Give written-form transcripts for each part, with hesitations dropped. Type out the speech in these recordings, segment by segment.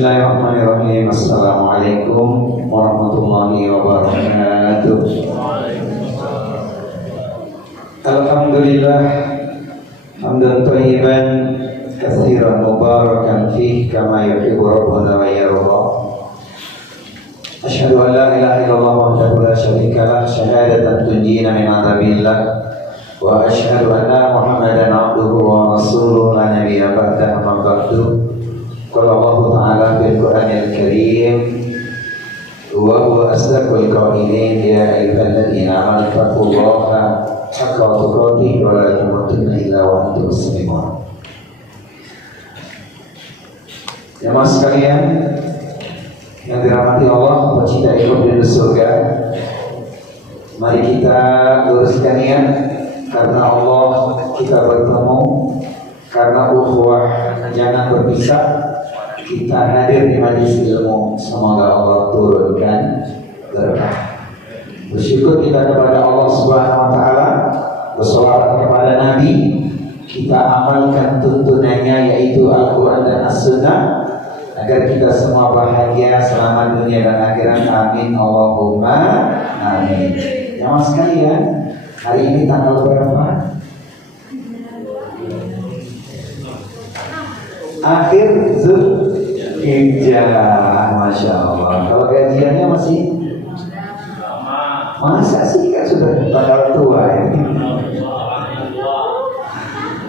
Bismillahirrahmanirrahim. Assalamualaikum warahmatullahi wabarakatuh. Alhamdulillah hamdan thayyiban katsiran mubarakan fihi kama yuhibbu rabbuna wa yarda. Asyhadu an la ilaha illallah wahdahu la syarika lah syahadatan tunjina min adzabillah wa asyhadu anna Muhammadan abduhu wa rasuluhu la nabiyya ba'dahu amma ba'du. Qala Allah Ta'ala fil Qur'anil Karim wa huwa asdaqul qa'ilin ya ayyuhalladzina amanu taqullaha haqqa tuqatih wa la tamutunna illa wa antum muslimun. Jemaah sekalian yang dirahmati Allah, pecinta ilmu di surga, mari kita luruskan niat karena Allah kita bertemu, karena ukhuwah jangan berpisah. Kita hadir di majelis ilmu, semoga Allah turunkan berkah. Bersyukur kita kepada Allah Subhanahu wa taala, bersolawat kepada Nabi, kita amalkan tuntunannya yaitu Al-Qur'an dan As-Sunnah agar kita semua bahagia selama dunia dan akhirat. Amin Allahumma amin. Jamaah sekalian, hari ini tanggal berapa? Akhir Zulhijjah, Masya Allah. Kalau gajiannya masih masa sih, kan sudah bakal tua ya.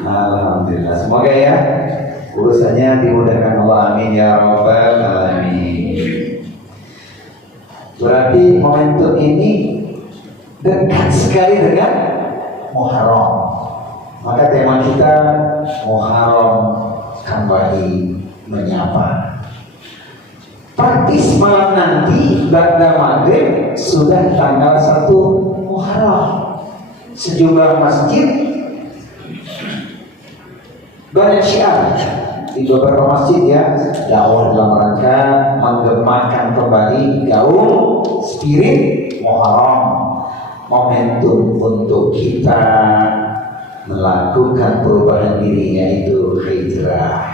Alhamdulillah, semoga ya urusannya dimudahkan Allah, amin ya rabbal alamin. Berarti momentum ini dekat sekali dengan Muharram. Maka tema kita Muharram kembali menyapa. Praktis malam nanti ba'da maghrib sudah tanggal 1 Muharram. Sejumlah masjid banyak syiar di beberapa masjid ya, dakwah dalam rangka menggemakan kembali gaung spirit Muharram, momentum untuk kita melakukan perubahan diri yaitu hijrah.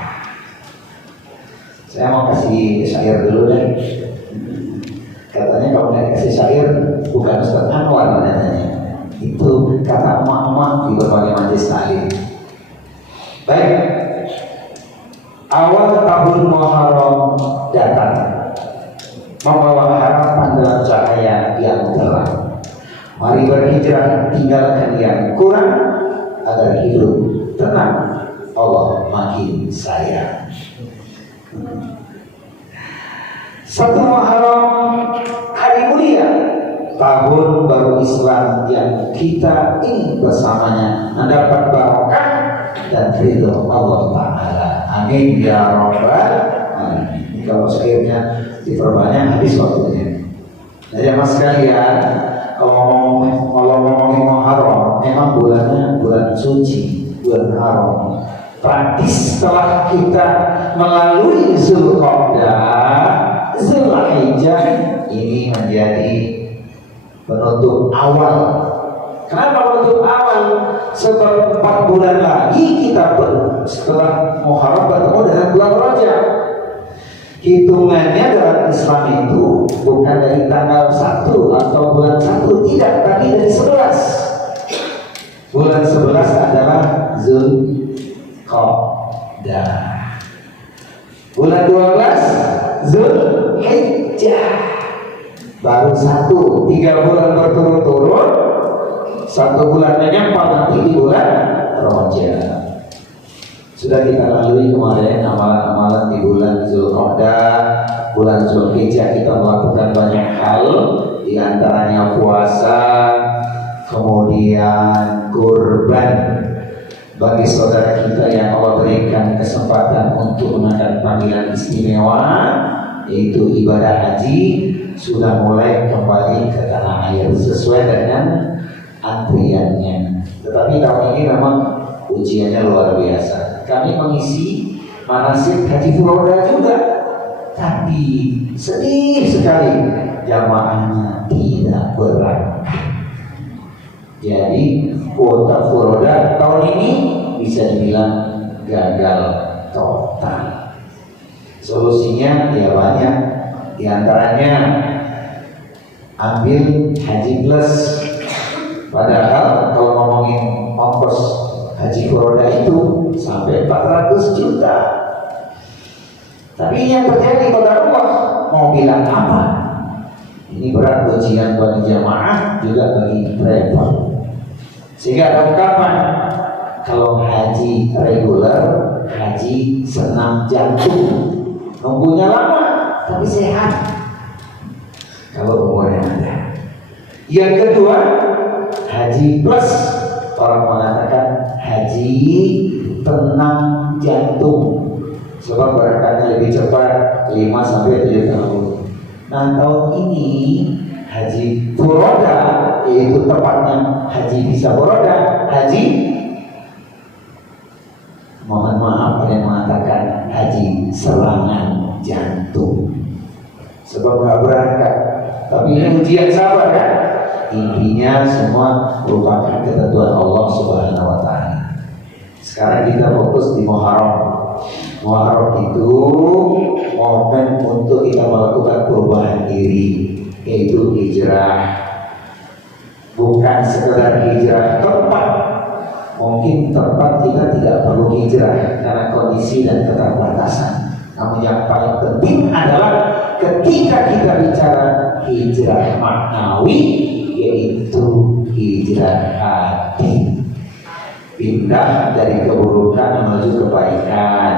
Saya mau kasih syair dulu deh. Katanya kalau nggak kasih syair bukan Ustaz Anwar katanya. Itu kata emak-emak di berbagai majelis taklim. Baik, awal tahun Muharram datang membawa harapan dalam cahaya yang terang. Mari berhijrah, tinggalkan yang kurang agar hidup tenang, Allah makin sayang. 1 Muharram hari mulia, tahun baru Islam yang kita ingin bersamanya mendapat barokah dan ridho Allah Ta'ala. Amin ya rabbal alamin. Kalau syairnya diperbanyak habis waktunya. Jadi mas sekalian, kalau ngomongin Muharram, memang bulannya bulan suci, bulan haram. Praktis setelah kita melalui Zulqa'dah, Zulhijjah ini menjadi penutup awal. Kenapa penutup awal? Sebab 4 bulan lagi kita setelah Muharram bertemu dengan bulan Rajab. Hitungannya dalam Islam itu bukan dari tanggal 1 atau bulan 1, tidak, tapi dari 11. Bulan 11 adalah Zulqa'dah. Bulan 12 Zulhijjah. Baru 3 bulan berturut-turut, 1 bulannya nyempal nanti di bulan Rajab. Sudah kita lalui kemarin amalan-amalan di bulan Zulqa'dah, bulan Zulhijjah kita melakukan banyak hal, di antaranya puasa, kemudian kurban. Bagi saudara kita yang Allah berikan kesempatan untuk menghadap panggilan istimewa, yaitu ibadah haji, sudah mulai kembali ke tanah air sesuai dengan antriannya. Tetapi tahun ini memang ujiannya luar biasa. Kami mengisi manasik haji furoda juga, tapi sedih sekali jamaahnya tidak berangkat. Jadi kuota furoda tahun ini bisa dibilang gagal total. Solusinya ya banyak. Di antaranya ambil haji plus. Padahal kalau ngomongin ongkos haji furoda itu sampai 400 juta. Tapi yang terjadi pada Allah mau bilang apa? Ini berat ujian buat jamaah juga bagi driver. Sehingga ada ungkapan kalau haji reguler, haji senam jantung, nunggunya lama tapi sehat. Kalau umurnya ada. Yang kedua, haji plus, orang mengatakan haji tenang jantung. Sebab barangkali lebih cepat 5 sampai 7 tahun. Nah tahun ini haji furoda, yaitu tepatnya haji bisa furoda, haji, mohon maaf ada yang mengatakan haji serangan jantung. Sebab nggak berangkat. Tapi ini ujian sabar kan? Intinya semua merupakan ketentuan Allah Subhanahu wa Ta'ala. Sekarang kita fokus di Muharram. Muharram itu momen untuk kita melakukan perubahan diri, yaitu hijrah. Bukan sekedar hijrah tempat. Mungkin tempat kita tidak perlu hijrah karena kondisi dan keterbatasan. Namun yang paling penting adalah ketika kita bicara hijrah maknawi, yaitu hijrah hati. Pindah dari keburukan menuju kebaikan,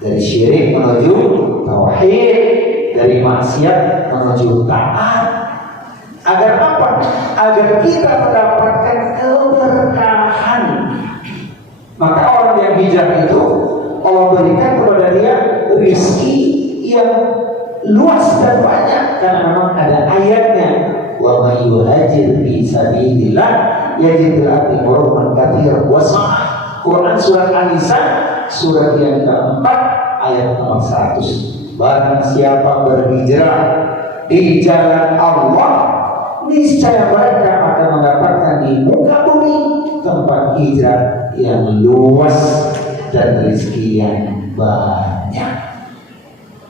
dari syirik menuju tauhid, dari maksiat menuju taat. Agar apa? Agar kita mendapatkan keberkahan. Maka orang yang hijrah itu Allah berikan kepada dia rezeki yang luas dan banyak, karena memang ada ayatnya, wa may yuhajir fi sabilillah yajid fil ardi muraghaman katsiran wa sa'ah. Quran surat An-Nisa surat yang keempat ayat nomor 100. Barang siapa berhijrah di jalan Allah, niscaya mereka akan mendapatkan di muka bumi tempat hijrah yang luas dan rezeki yang banyak.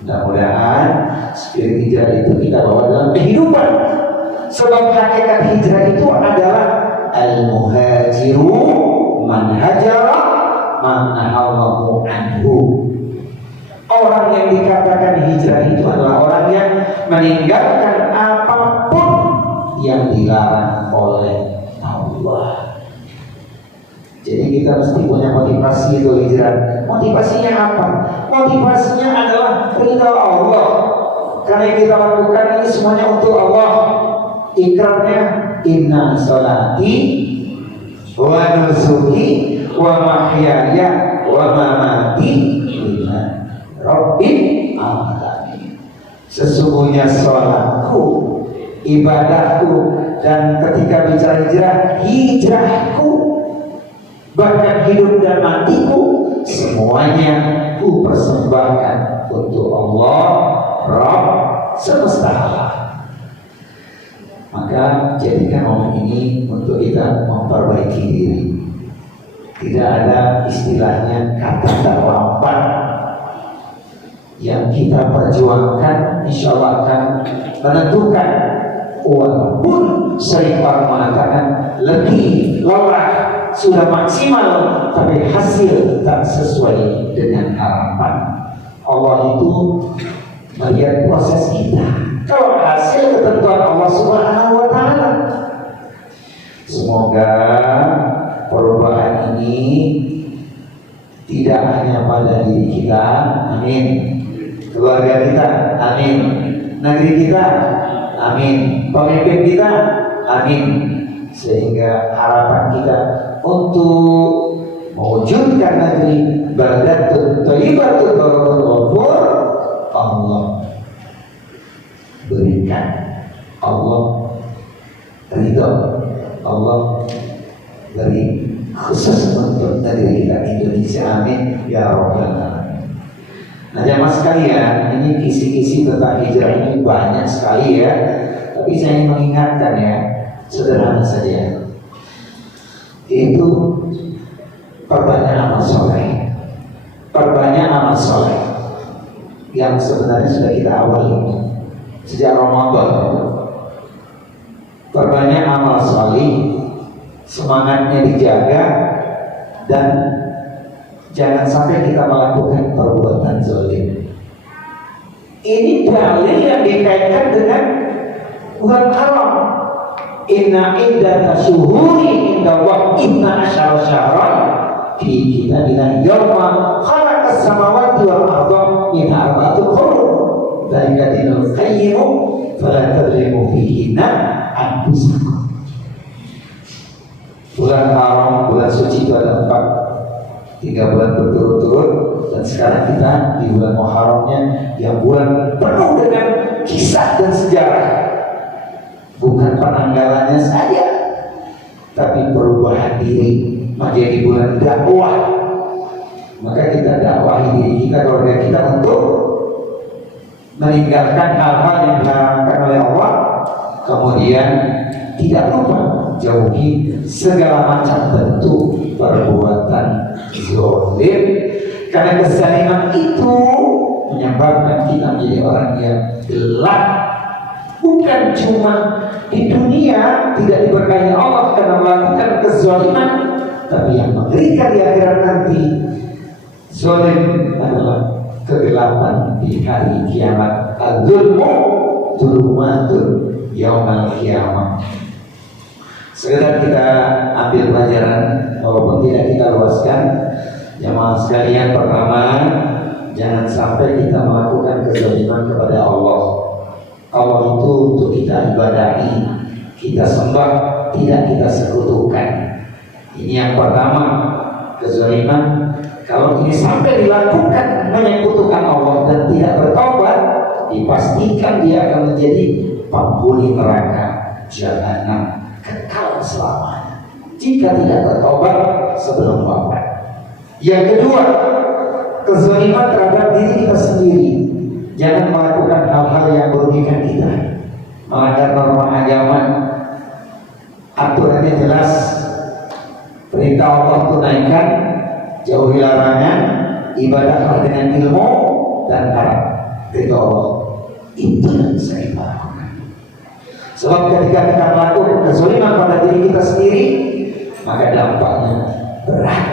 Mudah-mudahan spirit hijrah itu kita bawa dalam kehidupan. Sebab hakikat hijrah itu adalah al-muhajiru man hajara man nahallahu anhu. Orang yang dikatakan hijrah itu adalah orang yang meninggalkan apapun yang dilarang oleh Allah. Jadi kita mesti punya motivasi itu hijrah. Motivasinya apa? Motivasinya adalah ridha Allah. Karena yang kita lakukan ini semuanya untuk Allah. Ikrarnya inna sholati wa nusuki wa mahyaya wa mamati lillahi rabbil alamin. Sesungguhnya sholatku, ibadahku, dan ketika bicara hijrah, hijrahku, bahkan hidup dan matiku, semuanya ku persembahkan untuk Allah Rabb semesta alam. Maka jadikan momen ini untuk kita memperbaiki diri. Tidak ada istilahnya kata terlambat. Yang kita perjuangkan insya Allah akan menentukan. Walaupun sering orang mengatakan lebih lelah, sudah maksimal, tapi hasil tak sesuai dengan harapan. Allah itu melihat proses kita. Kalau hasil ketentuan Allah Subhanahu wa Ta'ala. Semoga perubahan ini tidak hanya pada diri kita, amin. Keluarga kita, amin. Negeri kita, amin. Pemimpin kita, amin. Sehingga harapan kita untuk mewujudkan negeri baldatun thayyibatun ghafur, Allah berikan, Allah ridho, Allah beri khusus untuk negeri kita Indonesia, amin ya rabbal alamin. Nah jamaah sekalian, ini kisi-kisi tentang hijrah ini banyak sekali ya, tapi saya ingin mengingatkan ya, sederhana saja, itu perbanyak amal soleh, perbanyak amal soleh. yang sebenarnya sudah kita awali sejak Ramadan. Perbanyak amal salih, semangatnya dijaga, dan jangan sampai kita melakukan perbuatan zalim. Ini dalil yang dikaitkan dengan bulan haram. Inna iddata syuhuri inda wa inna asyara syahran fi kitabillah yawma khalaqas samawati wal arda minha arba'atul hurum dzalika dinul qayyim fala tadlimu fihinna anfusakum. Bulan haram, bulan suci itu ada 3 bulan berturut-turut, dan sekarang kita di bulan Muharramnya yang bulan penuh dengan kisah dan sejarah. Bukan penanggalannya saja, tapi perubahan diri menjadi bulan dakwah. Maka kita dakwahi diri kita, keluarga kita, untuk meninggalkan hal-hal yang diharamkan oleh Allah. Kemudian tidak lupa jauhi segala macam bentuk perbuatan zalim, karena kezaliman itu menyebabkan kita menjadi orang yang gelap. Bukan cuma di dunia tidak diberkahi Allah karena melakukan kezaliman, tapi yang mengerikan di akhirat nanti. Zalim adalah kegelapan di hari kiamat. Al-zulmu dzulumatun yaumal qiyamah. Sekedar kita ambil pelajaran, walaupun tidak kita luaskan. Jamaah sekalian, pertama, jangan sampai kita melakukan kezaliman kepada Allah. Allah itu untuk kita ibadahi, kita sembah, tidak kita sekutukan. Ini yang pertama, kezaliman. Kalau ini sampai dilakukan menyekutukan Allah dan tidak bertobat, dipastikan dia akan menjadi penghuni neraka jahanam kekal selamanya jika tidak bertobat sebelum wafat. Yang kedua, kezaliman terhadap diri kita sendiri. Jangan melakukan hal-hal yang merugikan kita, melanggar norma agama. Aturannya jelas, perintah Allah tunaikan, jauhi larangan, ibadahlah dengan ilmu dan harap ridha Allah. Itu yang bisa kita lakukan. Sebab ketika kita melakukan kezaliman pada diri kita sendiri, maka dampaknya berat.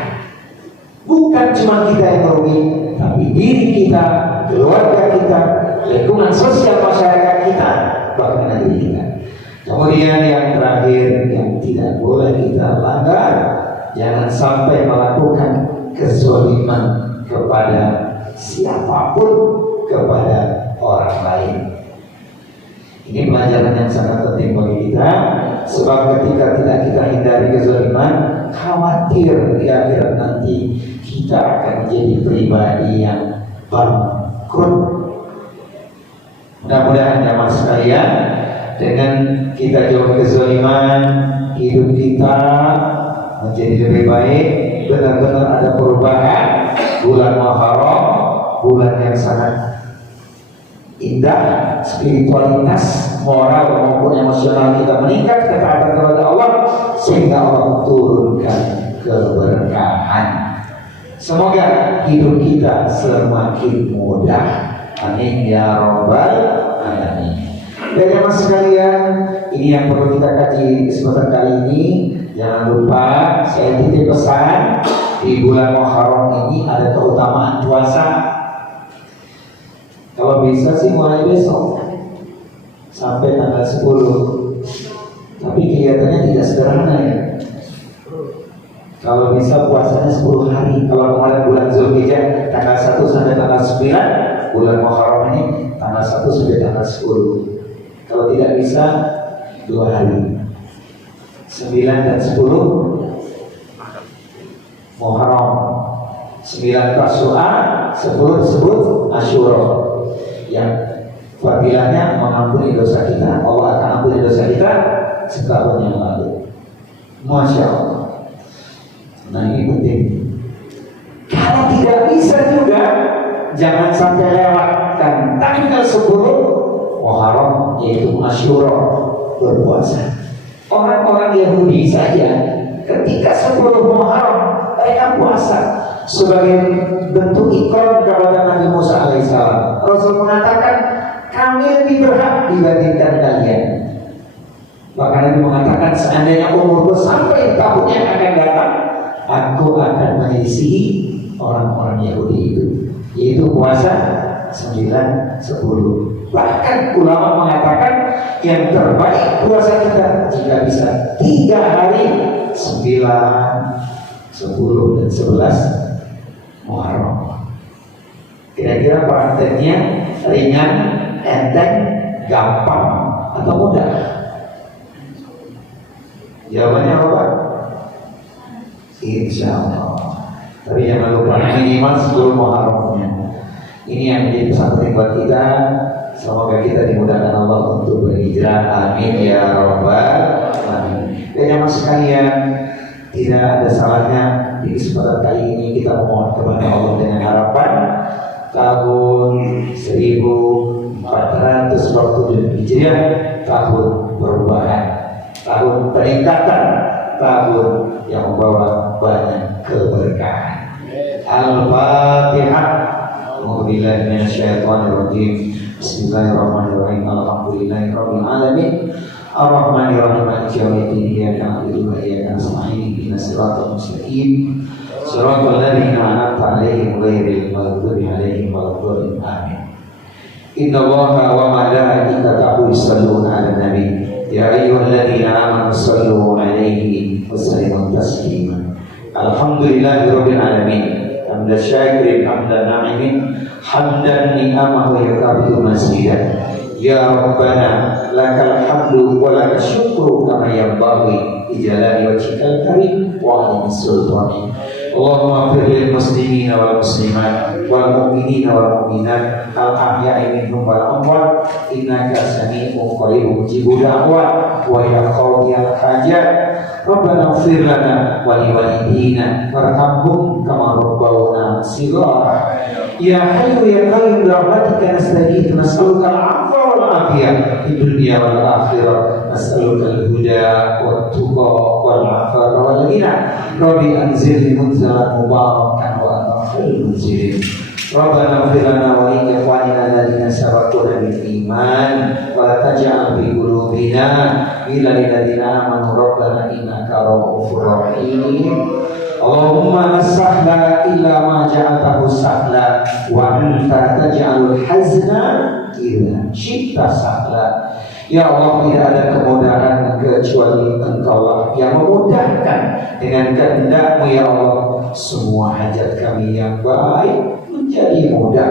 Bukan cuma kita yang merugi, tapi diri kita, keluarga kita, lingkungan sosial masyarakat kita, bahkan diri kita. Kemudian yang terakhir yang tidak boleh kita langgar, jangan sampai melakukan kezaliman kepada siapapun, kepada orang lain. Ini pelajaran yang sangat penting bagi kita, sebab ketika tidak kita hindari kezaliman, khawatir di akhirat nanti kita akan menjadi pribadi yang bangkrut. Mudah-mudahan jamaah sekalian, dengan kita jauh kezaliman, hidup kita menjadi lebih baik, benar-benar ada perubahan. Bulan Muharram, bulan yang sangat indah, spiritualitas, moral maupun emosional kita meningkat, ketaatan kepada Allah, sehingga Allah turunkan keberkahan. Semoga hidup kita semakin mudah. Amin ya rabbal alamin. Dan jemaah sekalian, ini yang perlu kita kaji kesempatan kali ini. Jangan lupa saya titip pesan, di bulan Muharram ini ada keutamaan puasa. Kalau bisa sih mulai besok sampai tanggal 10. Tapi kelihatannya tidak sederhana ya. Kalau bisa puasanya 10 hari. Kalau kemarin bulan Zulhijjah tanggal 1 sampai tanggal 9, bulan Muharram ini tanggal 1 sampai tanggal 10. Kalau tidak bisa 2 hari, 9 dan 10 Muharram, 9 Tasu'a, 10 disebut Asyura, yang fadilahnya mengampuni dosa kita. Allah akan ampuni dosa kita setahun yang lalu. Masya Allah. Nah ini penting. Kalau tidak bisa juga, jangan sampai lewatkan tanggal 10 Muharram, yaitu Asyura, berpuasa. Orang-orang Yahudi saja ketika 10 Muharram mereka puasa. sebagai bentuk ikrar kepada Nabi Musa alaihissalam. Rasul mengatakan, kami lebih berhak dibandingkan kalian. Bahkan Nabi mengatakan, seandainya umurku sampai tahun yang akan datang, aku akan menyisihi orang-orang Yahudi itu, yaitu puasa 9, 10. Bahkan ulama mengatakan yang terbaik puasa kita jika bisa 3 hari 9, 10 dan 11 Muharram. Kira-kira prakteknya ringan, enteng, gampang atau mudah? Jawabannya apa Pak? Insya Allah. Tapi jangan lupa minimal 10 Muharramnya. Ini yang menjadi pesan penting buat kita. Semoga kita dimudahkan Allah untuk berhijrah. Amin ya rabbal alamin. Dan yang sekalian, tidak ada salahnya di kesempatan kali ini kita memohon kepada Allah dengan harapan tahun 1447 Hijriah, tahun perubahan, tahun peningkatan, tahun yang membawa banyak keberkahan. Al-Fatihah. A'udzubillahi minasyaitonirrajim. Bismillahirrahmanirrahim. Alhamdulillahirabbil alamin. Ar-Rahmanirrahim. Maliki yaumiddin. Iyyaka na'budu wa iyyaka nasta'in. Ihdinas siratal mustaqim. Shiratal ladzina an'amta 'alaihim ghairil maghdubi 'alaihim waladdallin. Amin. Innallaha wa malaikatahu yusholluna 'alan nabi. Ya ayyuhalladzina amanu shallu 'alaihi wa sallimu taslima. Alhamdulillahirabbil alamin. Hamdan syakirin, hamdan na'imin, hamdan ni'amahu yakabidu masjidan. Ya Rabbana lakal hamdu wa lakal syukru kama yanbaghi ijalali wajhikal karim wa azimi sultani. Allahumma ighfir lil muslimina wal muslimat wal mu'minina wal mu'minat al ahya'i minhum wal amwat innaka sami'un qaribun mujibud da'wat wa ya qadiyal hajat. Rabbana ighfir lana wa li walidina warhamhum kama rabbawna shighara. Ya hayyu ya qayyum bi rahmatika nastaghith nas'aluka al-'afwa wal 'afiyah fid dunya wal akhirah. Nas'aluka al-huda wat tuqa wal 'afafa wal ghina. Rabbi anzilni munzalan mubarakan wa anta khairul munzilin. Rabbana ighfir lana wa li ikhwanina alladziina sabaquna bil iman wa la taj'al fi qulubina ghillan lil ladziina amanu rabbana innaka ra'ufur rahim. Allahumma la sahla illa ma ja'altahu sahla wa anta taj'alul hazna illa syi'ta sahla. Ya Allah, tidak ada kemudahan kecuali Engkaulah yang memudahkan dengan kehendak-Mu ya Allah. Semua hajat kami yang baik menjadi mudah.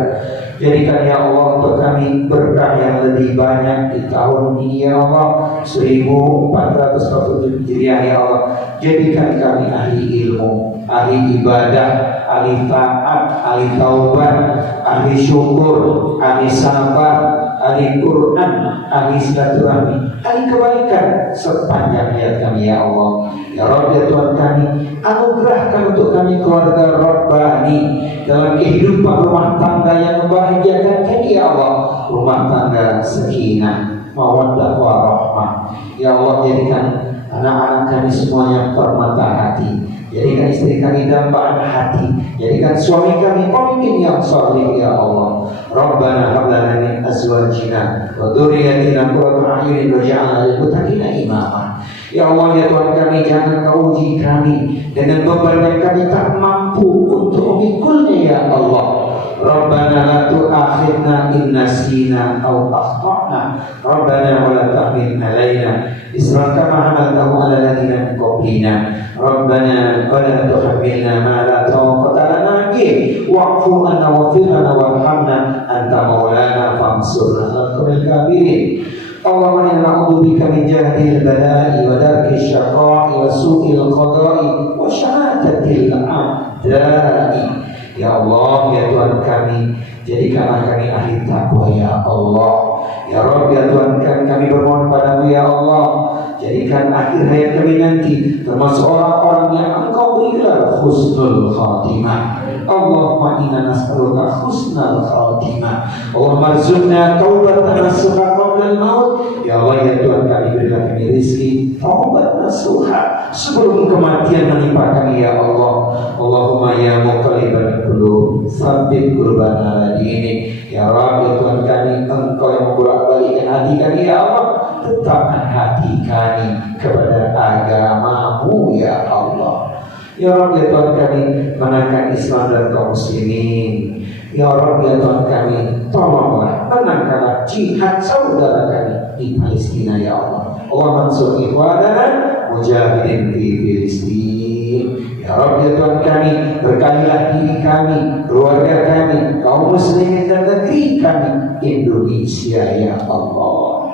Jadikan ya Allah untuk kami berkah yang lebih banyak di tahun ini ya Allah, 1447 Hijriah ya Allah. Jadikan kami ahli ilmu, ahli ibadah, ahli taat, ahli taubat, ahli syukur, ahli sabar, ahli Quran, ahli silaturahmi, ahli kebaikan sepanjang hayat kami ya Allah. Ya Rabb ya Tuhan kami, anugerahkan untuk kami keluarga Rabbani dalam kehidupan rumah tangga yang membahagiakan kami ya Allah. Rumah tangga sakinah, mawaddah warahmah. Ya Allah, jadikan anak-anak kami semuanya permata hati. Jadikan istri kami dambaan hati. Jadikan suami kami pemimpin yang saleh ya Allah. Rabbana hab lana min azwajina wa dzurriyyatina qurrata a'yunin waj'alna lil muttaqina imama. Ya Allah ya Tuhan kami, jangan Kau uji kami dengan beban yang kami tak mampu untuk memikulnya ya Allah. Rabbana la tu'akhidna in nasina aw akhtana. Rabbana wa la tahmil alaina isran kama hamaltahu ala alladziina min qablina. Rabbana wa la tuhammilna ma la taqata lana bihi wa'fu anna waghfir lana warhamna anta maulana fansurna 'alal qawmil kafirin. Allahumma inna na'udzubika min jahdil bala'i wa darkil syaqa'i wa su'il qada'i wa syahadatil a'da'i. Ya Allah ya Tuhan kami, jadikanlah kami ahli takwa ya Allah. Ya Rabb ya Tuhan kami bermohon padamu ya Allah, jadikan akhir hayat kami nanti termasuk orang-orang yang Engkau beri gelar husnul khatimah. Allahumma inna nas'aluka husnul khatimah. Allahumma arzuqna taubatan nasuha qabla al-maut. Ya Allah ya Tuhan kami, berilah kami rezeki taubat nasuha sebelum kematian menimpa kami ya Allah. Allahumma ya muqallibal qulub, tsabbit qulubana ala dinik. Ya Rabb, ya Tuhan kami, Engkau yang membolak-balikkan hati kami ya Allah, tetapkan hati kami kepada agama-Mu ya Allah. Ya Rabb, ya Tuhan kami, menangkan Islam dan kaum muslimin. Ya Rabb, ya Tuhan kami, tolonglah menangkanlah jihad saudara kami di Palestina ya Allah. Allah mansur ikhwanana mujahidin fi Filistin. Ya Rabb, ya Tuhan kami, berkalilah diri kami, keluarga kami, kaum muslimin dan negeri kami Indonesia ya Allah.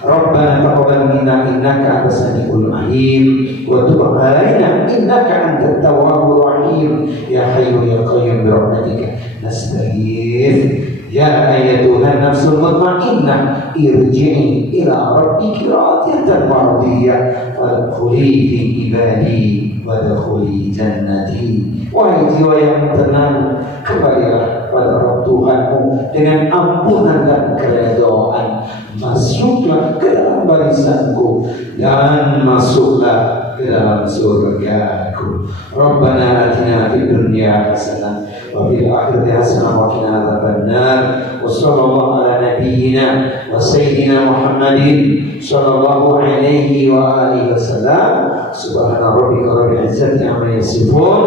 Rabbana taqabbal minna innaka antas samiul alim wa tub 'alaina innaka antat tawwabur rahim. Ya hayyu ya qayyum bi rahmatika nastaghith. Ya ayyatuhan nafsul mutmainnah irji'i ila rabbiki radiyatan mardiyah wadkhuli fi ibadi wadkhuli jannati. Wahai jiwa yang tenang, kembalilah pada Rabb Tuhanmu dengan ampunan dan keredaan. Masuklah ke dalam barisanku dan masuklah ke dalam surgaku. Rabbana atina fid dunya hasanah wa fil akhirati hasanah wa qina adzabannar. Wa sallallahu ala nabiyyina wa sayyidina Muhammadin sallallahu alaihi wa alihi wasallam. Subhana rabbika rabbil izzati amma yasifun.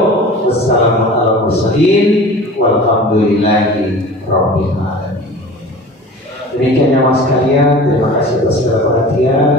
Wassalamu ala mursalin walhamdulillahi rabbil alamin. Demikian jamaah sekalian, terima kasih atas segala perhatian.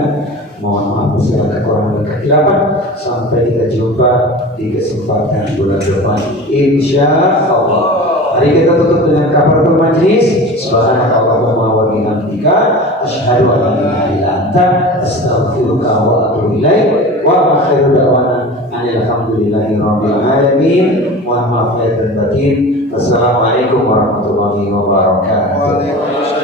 Mohon maaf segala kekurangan dan kekhilapan. Sampai kita jumpa di kesempatan bulan depan, insya Allah. Hari kita tutup dengan kafaratul majlis. Subhanakallahumma wa bihamdika asyhadu an la ilaha illa anta astaghfiruka wa atubu ilaik. Wa akhiru da'wana alhamdulillahi rabbil alamin. Mohon maaf lahir dan batin. Wassalamualaikum warahmatullahi wabarakatuh.